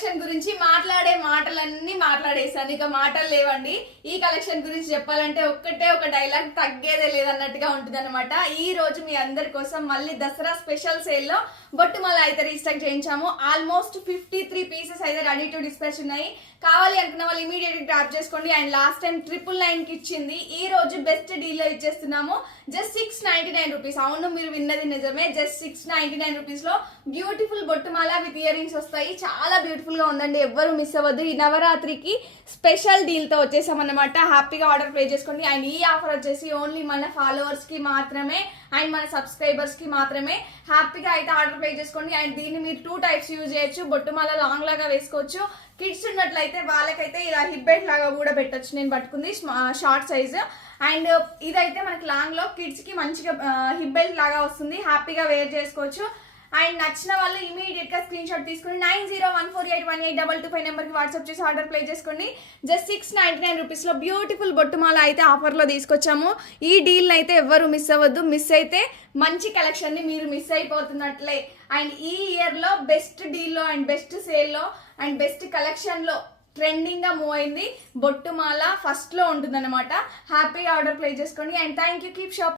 Collection గురించి మాట్లాడే మాటలన్నీ మాట్లాడేసాను, ఇక మాటలు లేవండి. ఈ కలెక్షన్ గురించి చెప్పాలంటే ఒక్కటే ఒక డైలాగ్ తగ్గేదే లేదన్నట్టుగా ఉంటుంది అనమాట. ఈ రోజు మీ అందరి కోసం మళ్ళీ దసరా స్పెషల్ సేల్ లో బొట్టుమాల అయితే రీస్టాక్ చేయించాము. ఆల్మోస్ట్ 53 పీసెస్ అయితే రెడీ టు డిస్పాచ్ ఉన్నాయి. కావాలి అనుకున్న వాళ్ళు ఇమీడియట్ గ్రాప్ చేసుకోండి. అండ్ లాస్ట్ టైం 999 కి ఇచ్చింది, ఈ రోజు బెస్ట్ డీల్ లో ఇచ్చేస్తున్నాము. Just 699 rupees. అవును, మీరు విన్నది నిజమే. జస్ట్ 699 రూపీస్ లో బ్యూటిఫుల్ బొట్టుమాల విత్ ఇయర్ రింగ్స్ వస్తాయి. చాలా బ్యూటిఫుల్ గా ఉందండి, ఎవ్వరు మిస్ అవ్వద్దు. ఈ నవరాత్రికి స్పెషల్ డీల్ తో వచ్చేసామన్నమాట. హ్యాపీగా ఆర్డర్ ప్లే చేసుకోండి. అండ్ ఈ ఆఫర్ వచ్చేసి ఓన్లీ మన ఫాలోవర్స్ కి మాత్రమే అండ్ మన సబ్స్క్రైబర్స్ కి మాత్రమే. హ్యాపీగా అయితే ఆర్డర్ ప్లే చేసుకోండి. అండ్ దీన్ని మీరు 2 టైప్స్ యూజ్ చేయొచ్చు. బొట్టుమాల లాంగ్ లాగా వేసుకోవచ్చు. కిడ్స్ ఉన్నట్లయితే వాళ్ళకైతే ఇలా హిప్ బెల్ట్ లాగా కూడా పెట్టొచ్చు. నేను పట్టుకుంది షార్ట్ సైజ్. అండ్ ఇదైతే మనకి లాంగ్ లో కిడ్స్ కి మంచిగా హిప్ బెల్ట్ లాగా వస్తుంది. హ్యాపీగా వేర్ చేసుకోవచ్చు. అండ్ నచ్చిన వాళ్ళు ఇమీడియట్ గా స్క్రీన్ షాట్ తీసుకుని 9014818225 నెంబర్ కి వాట్సాప్ చేసి ఆర్డర్ ప్లే చేసుకోండి. జస్ట్ 699 రూపీస్ లో బ్యూటిఫుల్ బొట్టుమాల అయితే ఆఫర్ లో తీసుకొచ్చాము. ఈ డీల్ అయితే ఎవ్వరు మిస్ అవ్వద్దు. మిస్ అయితే మంచి కలెక్షన్ ని మీరు మిస్ అయిపోతున్నట్లే. అండ్ ఈ ఇయర్ లో బెస్ట్ డీల్ లో అండ్ బెస్ట్ సేల్ లో అండ్ బెస్ట్ కలెక్షన్ లో ట్రెండింగ్ గా మూవ్ అయింది బొట్టుమాల. ఫస్ట్ లో ఉంటుంది అనమాట. హ్యాపీగా ఆర్డర్ ప్లే చేసుకోండి. And thank you. Keep shop.